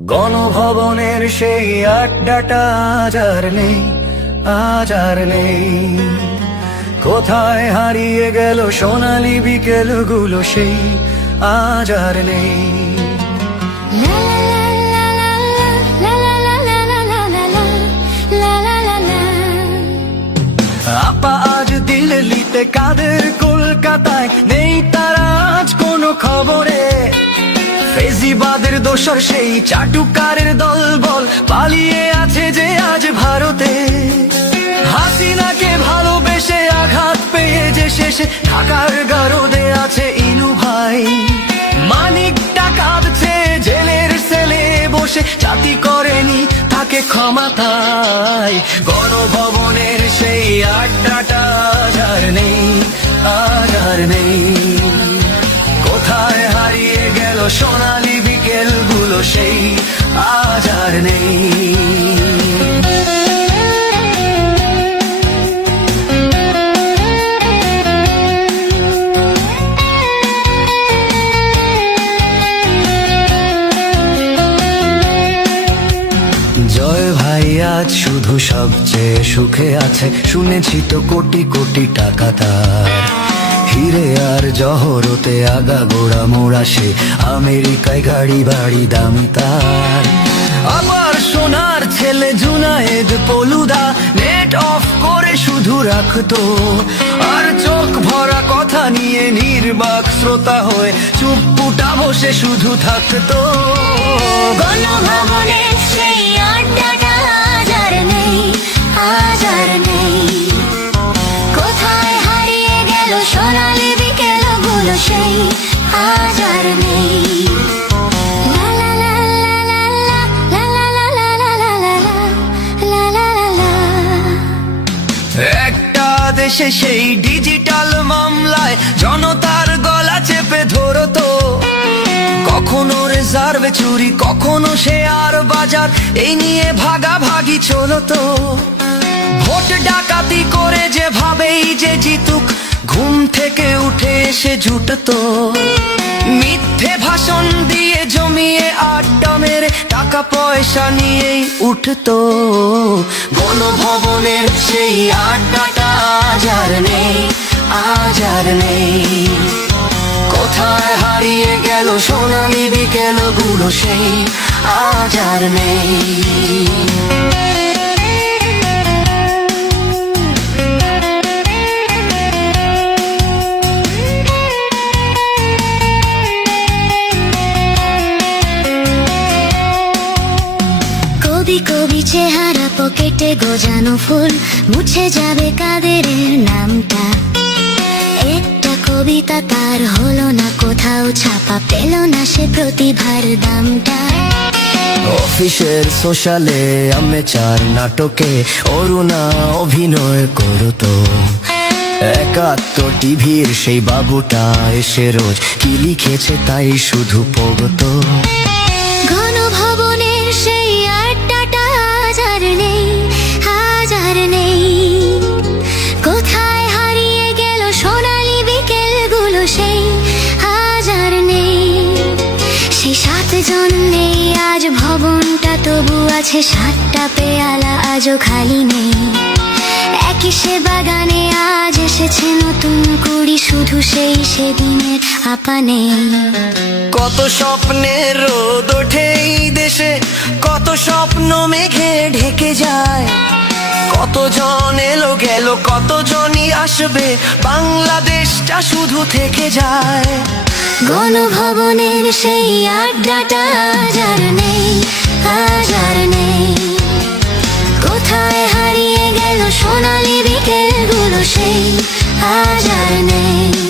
গণভবনের সেই আড্ডাটা আজ আর নেই। কোথায় হারিয়ে গেল সোনালি বিকেলগুলো সেই আজ আর নেই। আপা আজ দিল্লিতে, কাদের কলকাতায়, নেই তারা আজ কোনো খবরে। ফেজিবাদের দোসর সেই চাটুকারের দলবল পালিয়ে আছে যে আজ ভারতে। হাসিনাকে ভালোবেসে আঘাত পেয়ে যে শেষে ঢাকার গারদে আছে ইনু ভাই। মানিকটা কাঁদছে জেলের সেলে বসে, জাতি করেনি তাকে ক্ষমা তাই। গণভবনের সেই আড্ডাটা আজ আর নেই। কোথায় হারিয়ে গেল সোনালি বিকেলগুলো সেই আজ আর নেই। জয় ভাই আজ শুধু সবচেয়ে সুখে আছে, শুনেছি তো কোটি কোটি টাকা তার। হিরে আর জহরতে আগাগোড়া মোড়া সে, আমেরিকায় গাড়ি বাড়ি দামি তার। আবার সোনার ছেলে জুনায়েদ পলুদা নেট অফ করে শুধু রাখতো, আর চোখ ভরা কথা নিয়ে নির্বাক শ্রোতা হয়ে চুপপুটা বসে শুধু থাকতো। গণভবনের সেই আড্ডাটা আজ আর নেই, আজ আর নেই। কোথায় হারিয়ে গেল সোনালি বিকেলগুলো সেই আজ আর নেই। একটা দেশে সেই ডিজিটাল মামলায় জনতার গলা চেপে ধরতো, কখনো রিজার্ভে চুরি, কখনো শেয়ার বাজার, এই নিয়ে ভাগাভাগি চলতো। ভোট ডাকাতি করে যে ভাবেই যে জিতুক, ঘুম থেকে উঠে এসে জুটতো। মিথ্যে ভাষণ দিয়ে জমিয়ে আড্ডা মেরে টাকা পয়সা নিয়েই উঠতো। গণভবনের সেই আড্ডাটা আজ আর নেই, আজ আর নেই। কোথায় হারিয়ে গেল সোনালি বিকেলগুলো সেই আজ আর নেই। কবি কবি চেহারা পকেটে গোজানো ফুল, মুছে যাবে কাদের নামটা। একটা কবিতা তার হলো না কোথাও ছাপা, পেল না সে প্রতিভার দামটা। অফিসের সোশ্যালে আমেচার নাটকে অরুণা অভিনয় করতো, 71 টিভির সেই বাবুটা এসে রোজ কি লিখেছে তাই শুধু পড়তো। গণভবনের সেই আড্ডাটা আজ আর নেই, আজ আর নেই। কোথায় হারিয়ে গেল সোনালি বিকেলগুলো সেই আজ আর নেই। সেই 7 জন নেই আজ ভবনটা, তবু আছে 7টা পেয়ালা আজও খালি নেই। একই সে বাগানে আজ এসেছে নতুন কুড়ি, শুধু সেই সেদিনের আপা নেই। কত স্বপ্নের রোদ ওঠে এই দেশে, কত স্বপ্ন মেঘে ঢেকে যায়। কতজন এলো গেল, কতজনই আসবে, বাংলাদেশটা শুধু থেকে যায়। গণভবনের সেই আড্ডাটা আজ আর নেই, আজ আর নেই। কোথায় হারিয়ে গেল সোনালি বিকেলগুলো সেই আজ আর নেই।